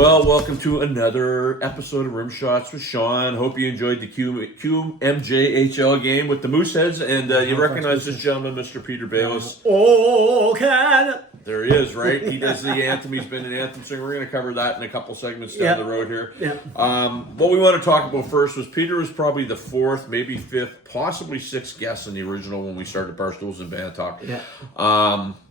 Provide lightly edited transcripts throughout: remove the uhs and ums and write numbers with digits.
Well, welcome to another episode of Rimshots with Sean. Hope you enjoyed the QMJHL game with the Mooseheads, and you recognize this gentleman, Mr. Peter Baylis. Oh, can There he is, right? He does the anthem. He's been an anthem singer. We're going to cover that in a couple segments down the road here. What we want to talk about first was Peter was probably the fourth, maybe fifth, possibly sixth guest in the original when we started Barstools and Band Talk.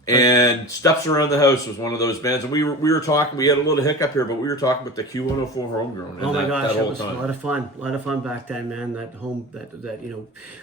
And Steps Around the House was one of those bands, and we were talking. We had a little hiccup here, but we were talking about the Q104 Homegrown. Oh my gosh, that was a lot of fun. A lot of fun back then, man. That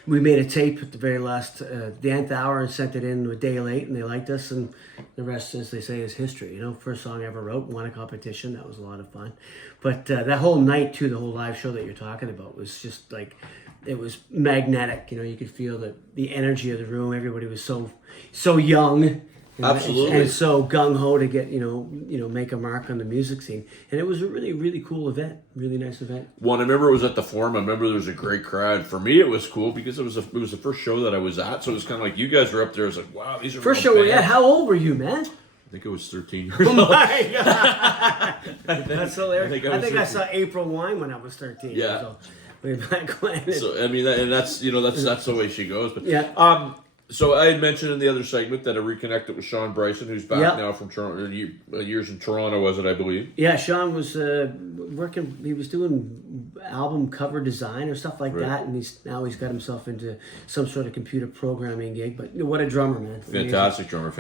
we made a tape at the very last the nth hour and sent it in a day late, and they liked us, and the rest, as they say, is history. First song I ever wrote, won a competition. That was a lot of fun. But that whole night too, the whole live show that you're talking about was just like. It was magnetic, you could feel the energy of the room. Everybody was so young, absolutely, and so gung ho to get make a mark on the music scene. And it was a really, really cool event, really nice event. Well, I remember it was at the Forum. I remember there was a great crowd. For me, it was cool because it was the first show that I was at. So it was kind of like you guys were up there. I was like, wow, these are first show we had. How old were you, man? I think it was 13 years old. Oh my god, that's hilarious. I think I saw April Wine when I was 13. Yeah. So. Way back when. So I mean, and that's that's the way she goes. But yeah. So I had mentioned in the other segment that I reconnected with Sean Bryson, who's back now from Toronto. Years in Toronto, was it? I believe. Yeah, Sean was working. He was doing album cover design or stuff like that, and he's got himself into some sort of computer programming gig. But what a drummer, man! Fantastic drummer.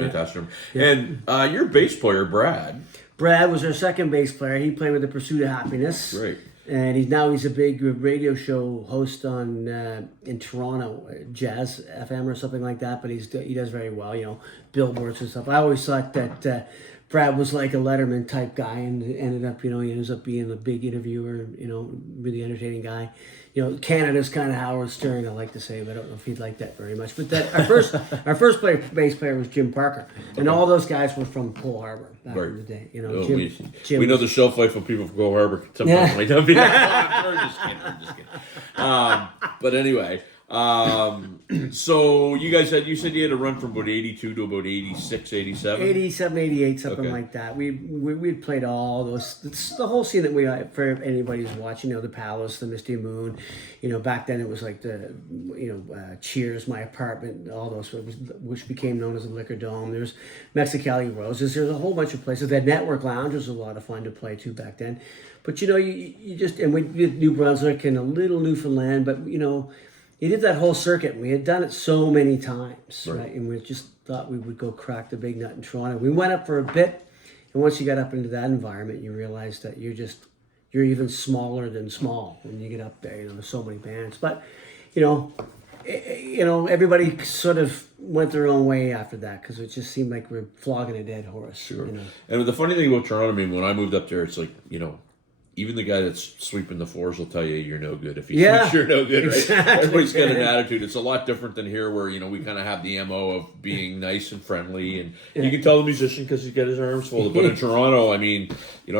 And your bass player, Brad. Brad was our second bass player. He played with the Pursuit of Happiness. Right. And he's a big radio show host on in Toronto, Jazz FM or something like that. But he does very well, billboards and stuff. I always thought that Brad was like a Letterman type guy, and he ends up being a big interviewer. Really entertaining guy. Canada's kind of Howard Stern, I like to say, but I don't know if he'd like that very much. But our first bass player was Jim Parker, and all those guys were from Cole Harbour back in the day. Jim we know the shelf life of people from Cole Harbour. Sometimes might not be that long. I'm just kidding. But anyway. So you said you had a run from about 82 to about 86, 87? 87, 88, something like that. We'd played all those, the whole scene that we, for anybody who's watching, the Palace, the Misty Moon, back then it was like the, Cheers, My Apartment, all those, which became known as the Liquor Dome. There's Mexicali Roses. There's a whole bunch of places. That Network Lounge was a lot of fun to play too back then. But you just, and we did New Brunswick and a little Newfoundland, but you did that whole circuit, and we had done it so many times, right? And we just thought we would go crack the big nut in Toronto. We went up for a bit, and once you got up into that environment, you realized that you're even smaller than small when you get up there. There's so many bands, but everybody sort of went their own way after that because it just seemed like we're flogging a dead horse. Sure. And the funny thing about Toronto, when I moved up there, it's like even the guy that's sweeping the floors will tell you you're no good if he thinks you're no good, right? Exactly. Everybody's got an attitude. It's a lot different than here where, we kind of have the MO of being nice and friendly. And you can tell the musician because he's got his arms full. But in Toronto, I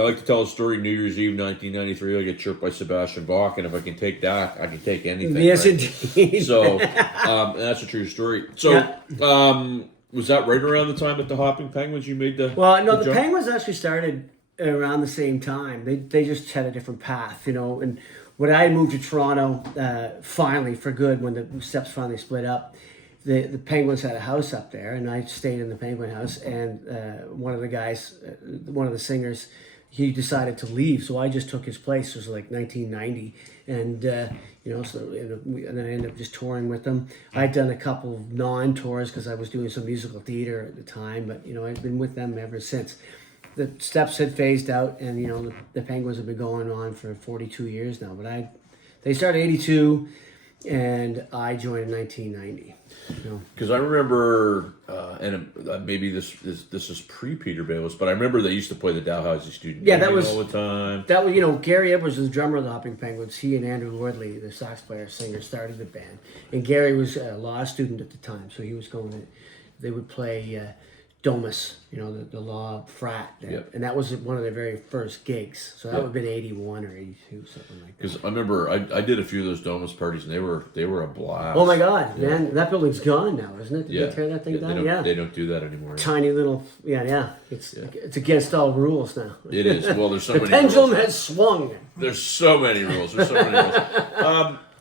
like to tell a story. New Year's Eve, 1993, I get chirped by Sebastian Bach. And if I can take that, I can take anything. Yes, right? indeed. So, and that's a true story. So, was that right around the time at the Hopping Penguins you made the... Well, no, the Penguins actually started... around the same time. They just had a different path, and when I moved to Toronto finally for good, when the Steps finally split up, the Penguins had a house up there, and I stayed in the Penguin house, and one of the singers, he decided to leave, so I just took his place. It was like 1990, and and I ended up just touring with them. I'd done a couple of non-tours because I was doing some musical theater at the time, but I've been with them ever since. The Steps had phased out, and the Penguins have been going on for 42 years now. But they started 82, and I joined in 1990. Because I remember, and maybe this is pre-Peter Baylis, but I remember they used to play the Dalhousie Student. Yeah, that was all the time. That was Gary Edwards was the drummer of the Hopping Penguins. He and Andrew Lordley, the sax player singer, started the band, and Gary was a law student at the time, so he was going to. They would play. Domus, the law frat there. Yep. And that was one of their very first gigs. So that would have been 81 or 82, something like that. Because I remember I did a few of those Domus parties, and they were a blast. Oh my God, man, that building's gone now, isn't it? Did they tear that thing down? They don't do that anymore. Tiny little, It's against all rules now. It is. Well, there's so the many pendulum rules. has swung. There's so many rules.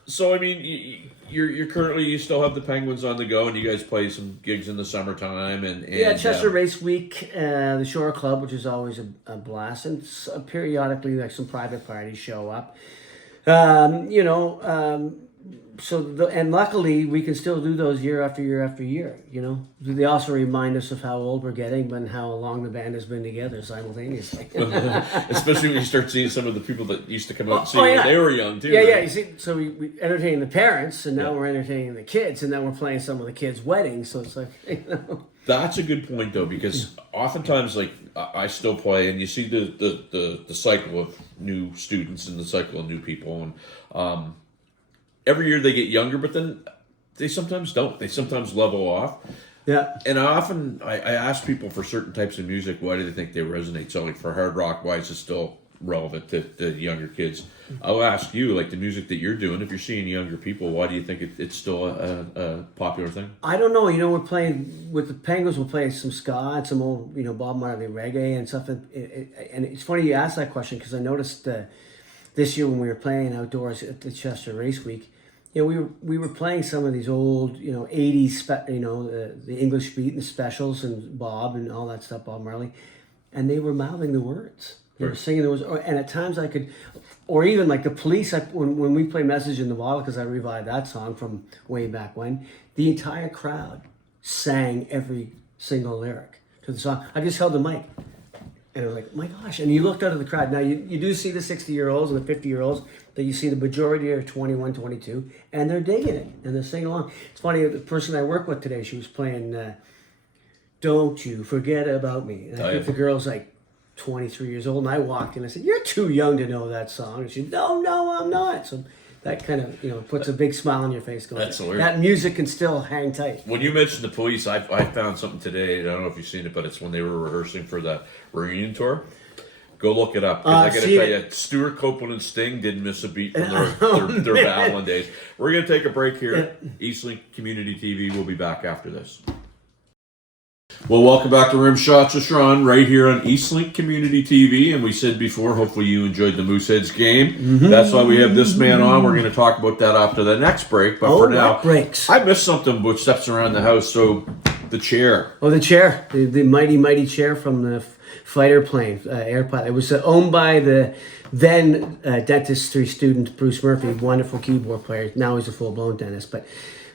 So I mean, you still have the Penguins on the go, and you guys play some gigs in the summertime, and Chester Race Week, the Shore Club, which is always a blast, and periodically like some private parties show up. And luckily we can still do those year after year after year. They also remind us of how old we're getting, but how long the band has been together simultaneously. Especially when you start seeing some of the people that used to come out and see when they were young too. Yeah, right? yeah. You see, so we entertain the parents, and now we're entertaining the kids, and now we're playing some of the kids' weddings. So it's like, That's a good point though, because oftentimes, like I still play, and you see the cycle of new students and the cycle of new people, and every year they get younger, but then they sometimes don't. They sometimes level off. Yeah. And I ask people for certain types of music, why do they think they resonate? So like for hard rock, why is it still relevant to younger kids? I'll ask you, like the music that you're doing, if you're seeing younger people, why do you think it's still a popular thing? I don't know. We're playing with the Penguins. We're playing some ska and some old, Bob Marley reggae and stuff. And it's funny you asked that question, because I noticed this year when we were playing outdoors at the Chester Race Week, we were playing some of these old, 80s, the English beat and the specials and Bob and all that stuff, Bob Marley, and they were mouthing the words. They were singing the words, and at times I could, or even like the Police, when we play Message in the Bottle, because I revived that song from way back when, the entire crowd sang every single lyric to the song. I just held the mic. And I was like, my gosh. And you looked out of the crowd. Now, you do see the 60-year-olds and the 50-year-olds, that you see the majority are 21, 22, and they're digging it, and they're singing along. It's funny, the person I work with today, she was playing Don't You Forget About Me. And I think the girl's like 23 years old, and I walked in and I said, you're too young to know that song. And she said, no, I'm not. So that kind of, puts a big smile on your face. Going, That's hilarious. That music can still hang tight. When you mentioned the Police, I found something today. I don't know if you've seen it, but it's when they were rehearsing for the reunion tour. Go look it up. Because I got to tell you, Stuart Copeland and Sting didn't miss a beat from their battling days. We're going to take a break here at Eastlink Community TV. We'll be back after this. Well, welcome back to Rimshots with Sean, right here on Eastlink Community TV. And we said before, hopefully you enjoyed the Mooseheads game. Mm-hmm. That's why we have this man on. We're going to talk about that after the next break. But for now, breaks. I missed something which steps around the house. So the chair. Oh, the chair. The mighty, mighty chair from the fighter plane, airplane. It was owned by the then dentistry student, Bruce Murphy, wonderful keyboard player. Now he's a full-blown dentist. But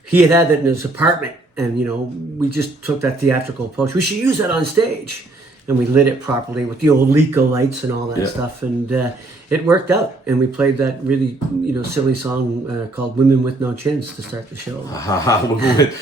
he had that in his apartment. And, we just took that theatrical approach. We should use that on stage. And we lit it properly with the old Leica lights and all that stuff. And it worked out. And we played that really, silly song called Women with No Chins to start the show.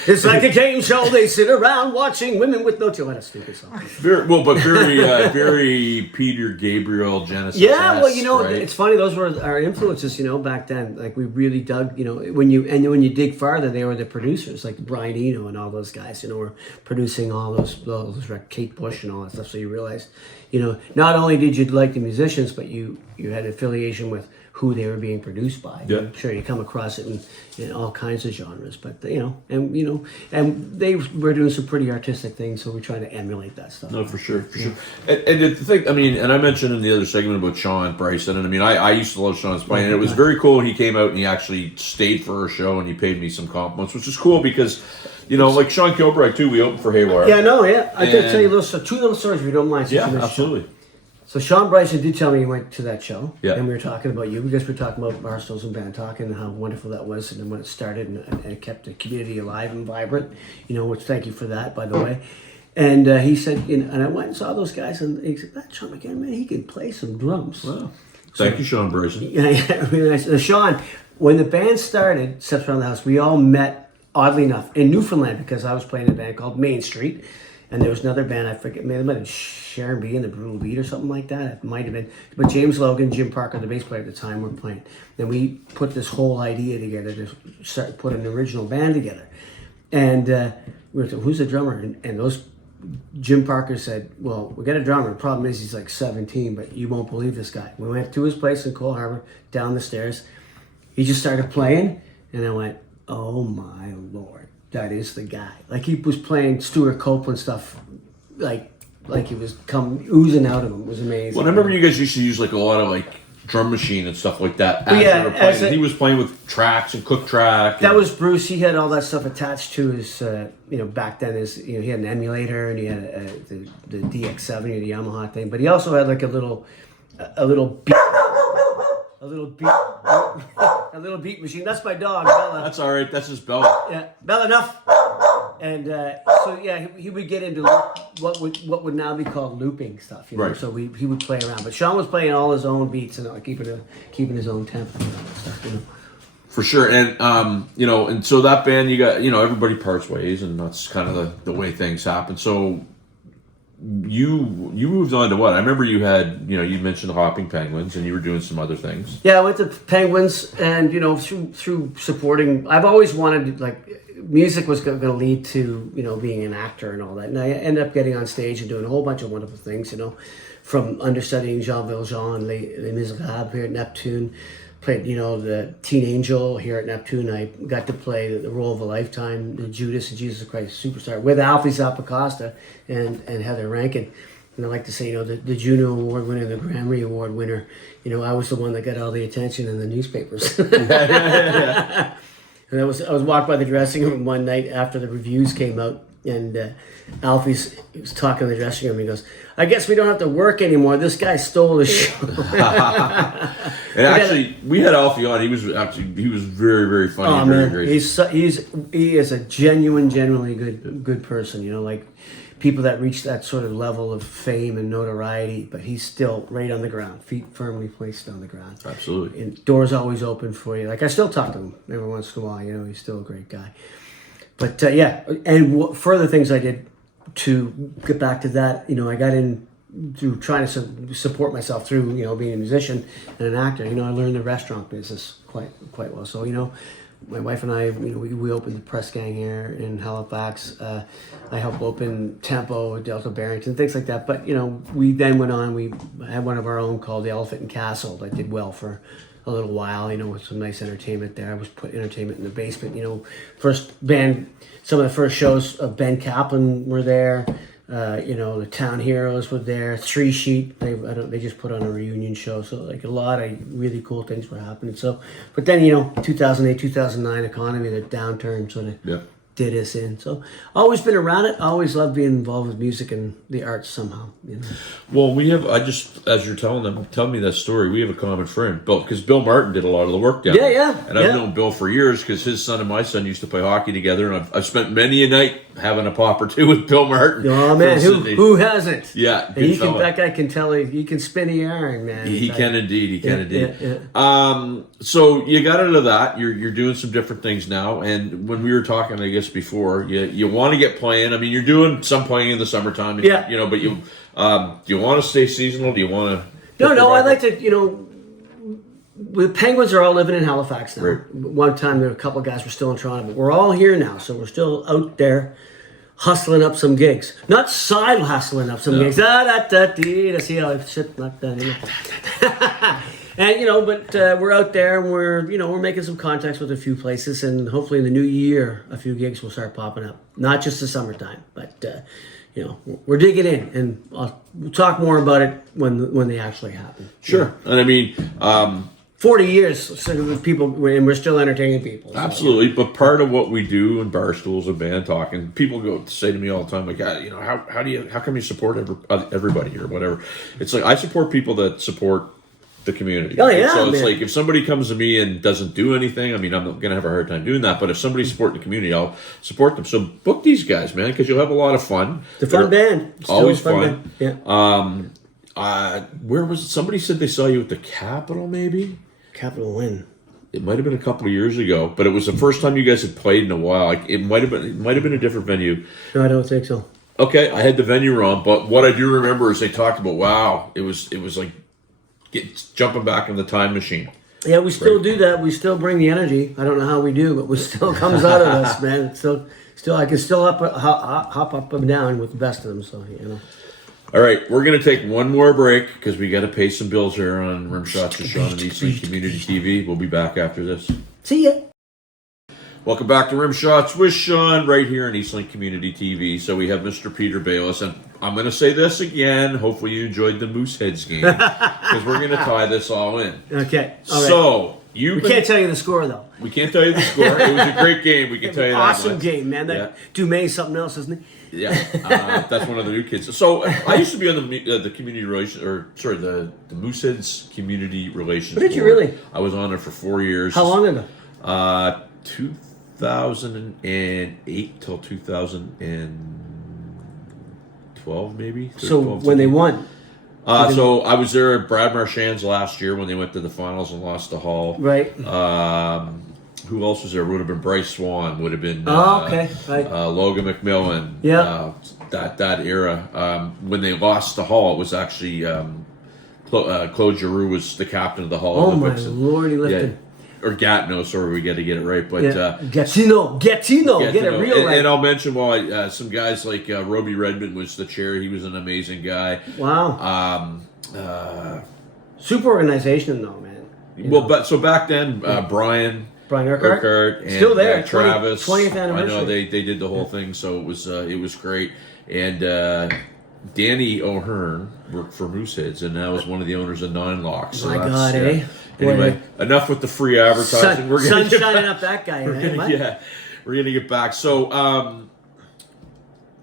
It's like a game show. They sit around watching Women with No Chins. What a stupid song. Very Peter Gabriel Genesis. Yeah, well, right? It's funny. Those were our influences, back then. Like, we really dug, when you dig farther, they were the producers, like Brian Eno and all those guys, were producing all those Kate Bush and all that stuff. So you realized, not only did you like the musicians, but you had affiliation with who they were being produced by. Yeah. Sure, you come across it in all kinds of genres, but and they were doing some pretty artistic things, so we're trying to emulate that stuff. No, for sure. And the thing, and I mentioned in the other segment about Sean Bryson, and I used to love Sean's playing, and it was very cool when he came out and he actually stayed for our show and he paid me some compliments, which is cool because, like Sean Kilbride too, we opened for Haywire. Yeah, no, yeah. I could tell you two little stories if you don't mind. Yeah, absolutely. So Sean Bryson did tell me he went to that show, and we were talking about you because we were talking about Barstools and Band Talk and how wonderful that was and when it started and it kept the community alive and vibrant, which thank you for that, by the way. And he said, and I went and saw those guys and he said, that Sean McGann, man, he can play some drums. Wow. Thank you, Sean Bryson. Yeah, really nice. Sean, when the band started, Steps Around the House, we all met, oddly enough, in Newfoundland because I was playing in a band called Main Street. And there was another band, I forget, maybe it might have been Sharon B and the Brutal Beat or something like that. It might have been. But James Logan, Jim Parker, the bass player at the time, were playing. Then we put this whole idea together to put an original band together. And we were like, who's the drummer? And those Jim Parker said, well, we got a drummer. The problem is he's like 17, but you won't believe this guy. We went to his place in Cole Harbor, down the stairs. He just started playing, and I went, oh my Lord, that is the guy. Like he was playing Stuart Copeland stuff, like he was oozing out of him. It was amazing. Well, I remember you guys used to use like a lot of like drum machine and stuff like that as Yeah, you were playing. He was playing with tracks and cook track. That was Bruce. He had all that stuff attached to his, back then he had an emulator and he had the DX7 or the Yamaha thing, but he also had like a little beat machine. That's my dog, Bella. That's all right. That's his Bella. Yeah, Bella, enough. And he would get into what would now be called looping stuff, you know. Right. So he would play around, but Sean was playing all his own beats and keeping his own tempo and all that stuff, you know. For sure, and and so that band, you got, everybody parts ways, and that's kind of the way things happen. So you moved on to what? I remember you had, you mentioned the Hopping Penguins, and you were doing some other things. Yeah, I went to Penguins, and through supporting, I've always wanted, like, music was going to lead to being an actor and all that, and I ended up getting on stage and doing a whole bunch of wonderful things, from understudying Jean Valjean, Les Miserables here at Neptune. Played, the Teen Angel here at Neptune. I got to play the role of a lifetime, the Judas and Jesus Christ Superstar, with Alfie Zappacosta and Heather Rankin. And I like to say, the Juno Award winner, the Grammy Award winner, I was the one that got all the attention in the newspapers. Yeah. And I was walked by the dressing room one night after the reviews came out, and Alfie was talking in the dressing room. He goes, I guess we don't have to work anymore. This guy stole the show. And actually, we had Alfie on. He was very, very funny. Oh, and very man. great. He is a genuinely good person. Like people that reach that sort of level of fame and notoriety, but he's still right on the ground, feet firmly placed on the ground. Absolutely. And doors always open for you. Like I still talk to him every once in a while. He's still a great guy. But and further things I did to get back to that, I got in through trying to support myself through, being a musician and an actor. I learned the restaurant business quite well. So, my wife and I, we opened the Press Gang here in Halifax. I helped open Tempo, Delta Barrington, things like that. But, we then went on. We had one of our own called the Elephant and Castle that did well for a little while, with some nice entertainment there. I was put entertainment in the basement. First band, some of the first shows of Ben Kaplan were there. The Town Heroes were there. Three Sheet, they just put on a reunion show. So like a lot of really cool things were happening. So, but then 2008, 2009 economy, the downturn sort of did us in. So always been around it. Always loved being involved with music and the arts somehow. Well, as you're telling me that story, we have a common friend, Bill, because Bill Martin did a lot of the work down there. Yeah. And I've known Bill for years because his son and my son used to play hockey together, and I've spent many a night having a pop or two with Bill Martin. Oh man, who hasn't? Yeah, that guy can tell you. He can spin a yarn, man. He can indeed. Yeah. So you got into that. You're doing some different things now, and when we were talking, I guess before, you want to get playing. I mean, you're doing some playing in the summertime. But do you want to stay seasonal? Do you want to? No. I like to. The Penguins are all living in Halifax now. Right. One time, there were a couple of guys were still in Toronto, but we're all here now, so we're still out there hustling up some gigs. Not side hustling up some gigs. See how I shit like that. And but we're out there and we're making some contacts with a few places, and hopefully in the new year a few gigs will start popping up. Not just the summertime, but we're digging in, and we'll talk more about it when they actually happen. Sure. And I mean, 40 years, so people, and we're still entertaining people. So. Absolutely, but part of what we do in bar stools and band talking, people go to say to me all the time, like, how come you support everybody or whatever? It's like I support people that support the community. Oh yeah. So it's like if somebody comes to me and doesn't do anything, I mean, I'm going to have a hard time doing that. But if somebody's supporting the community, I'll support them. So book these guys, man, because you'll have a lot of fun. The fun band, still always fun. Band. Yeah. Where was it? Somebody said they saw you at the Capitol, maybe. Capitol when? It might have been a couple of years ago, but it was the first time you guys had played in a while. Like it might have been a different venue. No, I don't think so. Okay, I had the venue wrong, but what I do remember is they talked about it was like jumping back in the time machine. Yeah, we still do that. We still bring the energy. I don't know how we do, but it still comes out of us, man. It I can still hop up and down with the best of them. So All right, we're going to take one more break because we got to pay some bills here on Rimshots with Sean and Eastlink Community TV. We'll be back after this. See ya. Welcome back to Rimshots with Sean right here on Eastlink Community TV. So we have Mr. Peter Baylis, and I'm going to say this again. Hopefully you enjoyed the Mooseheads game because we're going to tie this all in. Okay. All right. So we can't tell you the score though. We can't tell you the score. It was a great game. We can tell you that. Awesome game, man. That Dumais something else, isn't he? Yeah, that's one of the new kids. So I used to be on the community relations, the Mooseheads community relations. What did you really? I was on it for 4 years. How long ago? 2008 till 2012, maybe. So when they won. So I was there at Brad Marchand's last year when they went to the finals and lost to Hull. Right. Who else was there? Would have been Bryce Swan. Would have been okay. Right. Logan McMillan. Yeah. That era. When they lost to Hull, it was actually Claude Giroux was the captain of the Hull Olympics. Oh my lordy, lifted. Yeah. Or Gatineau, sorry, we got to get it right. But Gatineau, get it real right. And I'll mention some guys like Roby Redmond was the chair. He was an amazing guy. Wow. Super organization, though, man. So back then, Brian Urquhart, and still there. Travis, 20th anniversary. I know they did the whole thing, so it was great. And Danny O'Hearn worked for Mooseheads, and now is one of the owners of Nine Locks. So my God, eh? Anyway, enough with the free advertising. We're gonna shining up that guy. We're gonna get back. So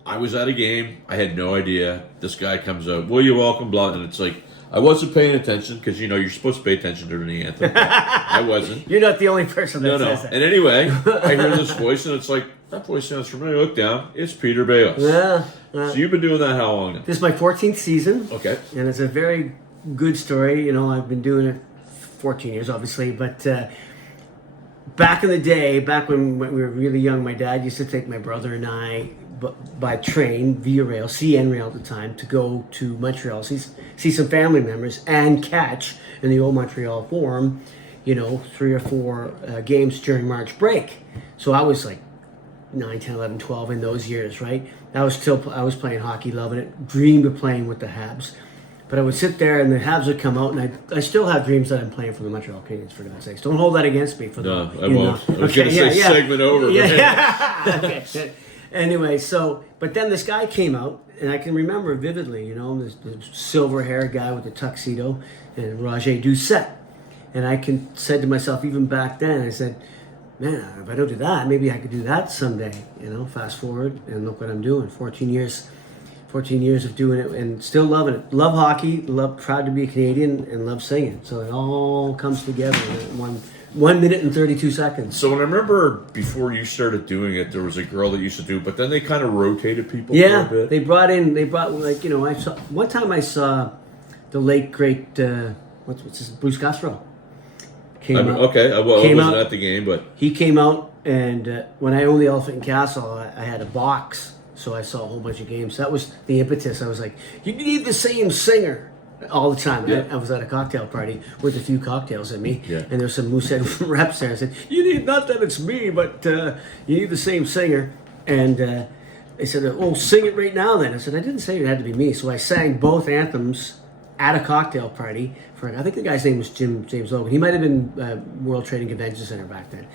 I was at a game. I had no idea. This guy comes up. Well, you're welcome, blah, and it's like I wasn't paying attention because you're supposed to pay attention during the anthem. I wasn't. You're not the only person that says that. And anyway, I hear this voice, and it's like that voice sounds familiar. I look down. It's Peter Baylis. Yeah. So you've been doing that how long now? This is my 14th season. Okay. And it's a very good story. I've been doing it 14 years, obviously, but back in the day, back when we were really young, my dad used to take my brother and I by train, via rail, CN rail at the time, to go to Montreal, see some family members, and catch in the old Montreal Forum, 3 or 4 games during March break. So I was like 9, 10, 11, 12 in those years, right? I was playing hockey, loving it, dreamed of playing with the Habs. But I would sit there and the Habs would come out, and I still have dreams that I'm playing for the Montreal Canadiens, for God's sakes. Don't hold that against me. No, I won't. I was going to say segment over. Yeah. Okay. Anyway, but then this guy came out, and I can remember vividly, this silver-haired guy with the tuxedo, and Roger Doucette. And I said to myself, even back then, I said, man, if I don't do that, maybe I could do that someday. Fast forward, and look what I'm doing. 14 years of doing it and still loving it. Love hockey, proud to be a Canadian, and love singing. So it all comes together in 1 minute and 32 seconds. So when I remember before you started doing it, there was a girl that used to do it, but then they kind of rotated people for a bit. They brought one time I saw the late, great, what's his, Bruce Castro. I wasn't at the game, but... He came out, and when I owned the Elephant and Castle, I had a box. So I saw a whole bunch of games. That was the impetus. I was like, you need the same singer all the time. Yeah. I was at a cocktail party with a few cocktails in me, yeah. and there's some Moosehead reps there. I said, you need, not that it's me, but you need the same singer. And they said, oh, sing it right now then. I said, I didn't say it had to be me. So I sang both anthems at a cocktail party for, I think the guy's name was James Logan. He might have been World Trading Convention Center back then.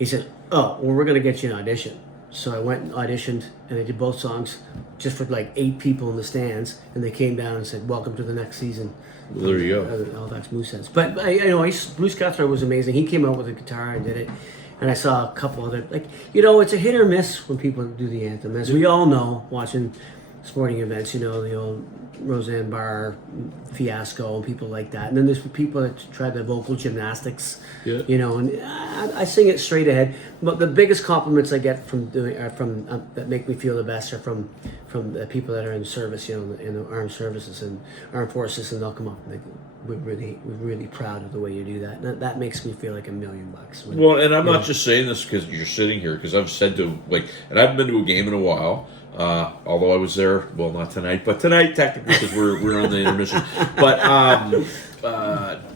He said, oh, well, we're going to get you an audition. So I went and auditioned, and I did both songs just for like 8 people in the stands, and they came down and said, welcome to the next season. Well, there you go. Halifax Mooseheads. But Bruce Castro was amazing. He came out with a guitar and did it. And I saw a couple other, it's a hit or miss when people do the anthem. As we all know, watching sporting events, the old Roseanne Barr fiasco and people like that. And then there's people that try the vocal gymnastics, and I sing it straight ahead. But the biggest compliments I get from doing that make me feel the best are from the people that are in service, in the armed services and armed forces, and they'll come up and we're really proud of the way you do that. And that makes me feel like $1 million. Well, and I'm not just saying this because you're sitting here, because I've said to and I haven't been to a game in a while. Although I was there, well, not tonight, but tonight technically because we're on the intermission. But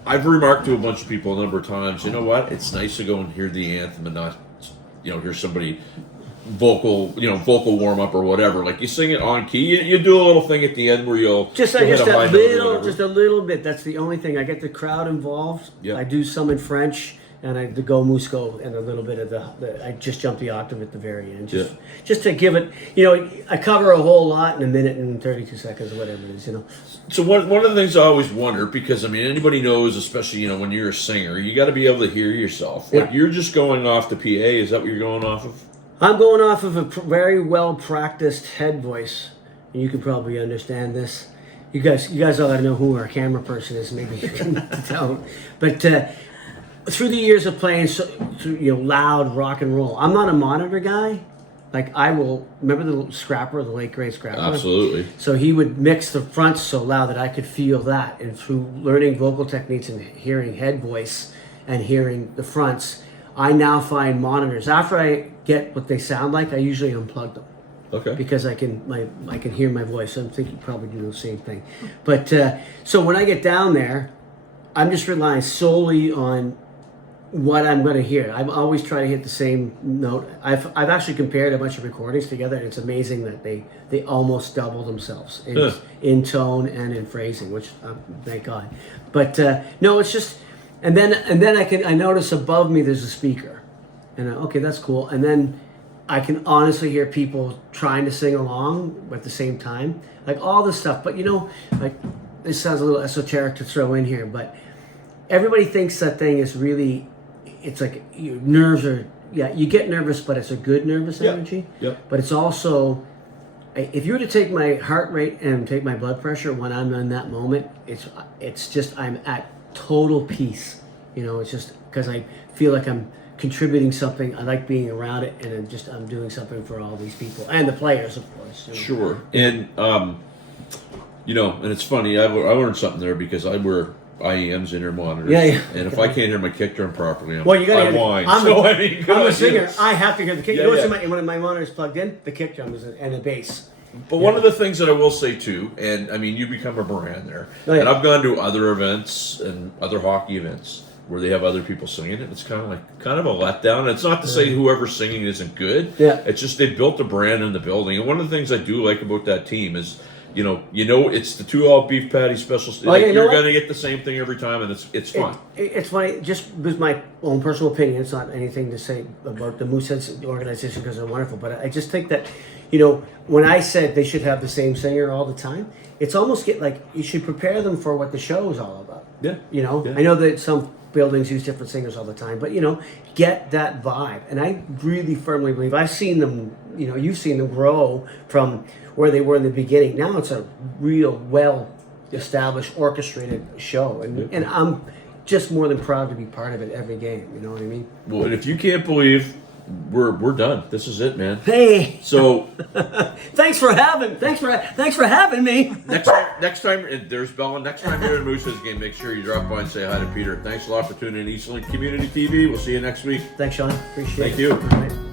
I've remarked to a bunch of people a number of times, you know what? It's nice to go and hear the anthem and not, hear somebody vocal warm up or whatever. Like you sing it on key. You do a little thing at the end where you'll just a little bit. That's the only thing. I get the crowd involved. Yeah. I do some in French, and the Go Musco, and a little bit of I just jump the octave at the very end, just to give it. I cover a whole lot in a minute and 32 seconds or whatever it is. So one of the things I always wonder, because anybody knows, especially when you're a singer, you got to be able to hear yourself. Like you're just going off the PA. Is that what you're going off of? I'm going off of a very well practiced head voice, and you can probably understand this. You guys all got to know who our camera person is. Maybe you can tell, but. Through the years of playing loud rock and roll, I'm not a monitor guy. Like I will remember the Scrapper, the late great Scrapper. Absolutely. So he would mix the fronts so loud that I could feel that, and through learning vocal techniques and hearing head voice and hearing the fronts, I now find monitors. After I get what they sound like, I usually unplug them. Okay. Because I can hear my voice. I think you probably do the same thing. But so when I get down there, I'm just relying solely on what I'm going to hear. I always try to hit the same note. I've actually compared a bunch of recordings together, and it's amazing that they almost double themselves in tone and in phrasing, which thank God. But no, it's just, and then I notice above me there's a speaker, and okay, that's cool. And then I can honestly hear people trying to sing along at the same time, like all this stuff. But like this sounds a little esoteric to throw in here, but everybody thinks that thing is really. It's like your nerves are, you get nervous, but it's a good nervous energy. Yep. But it's also, if you were to take my heart rate and take my blood pressure when I'm in that moment, it's just, I'm at total peace. It's just because I feel like I'm contributing something. I like being around it, and I'm doing something for all these people and the players, of course. Sure. And, and it's funny, I learned something there because I wear IEMs in your monitors. Yeah. And if I can't hear my kick drum properly, I whine. I'm a singer. I have to hear the kick. When my monitor's plugged in, the kick drum is and the bass. But one of the things that I will say too, and you become a brand there, and I've gone to other events and other hockey events where they have other people singing it. It's kind of a letdown. It's not to say whoever's singing isn't good. Yeah. It's just they built a brand in the building, and one of the things I do like about that team is. It's the 2 all beef patty special. You're going to get the same thing every time, and it's fun. It's funny, just with my own personal opinion. It's not anything to say about the Mooseheads organization because they're wonderful, but I just think that, when I said they should have the same singer all the time, it's almost you should prepare them for what the show is all about. Yeah. I know that some buildings use different singers all the time, but get that vibe. And I really firmly believe I've seen them. You've seen them grow from where they were in the beginning. Now it's a real well-established, orchestrated show, and I'm just more than proud to be part of it every game. You know what I mean? Well, and if you can't believe we're done, this is it, man. Hey, so thanks for having me. Next time, there's Bella. Next time you're at a Mooseheads game, make sure you drop by and say hi to Peter. Thanks a lot for tuning in Eastlink Community TV. We'll see you next week. Thanks, Sean. Appreciate it. Thank you.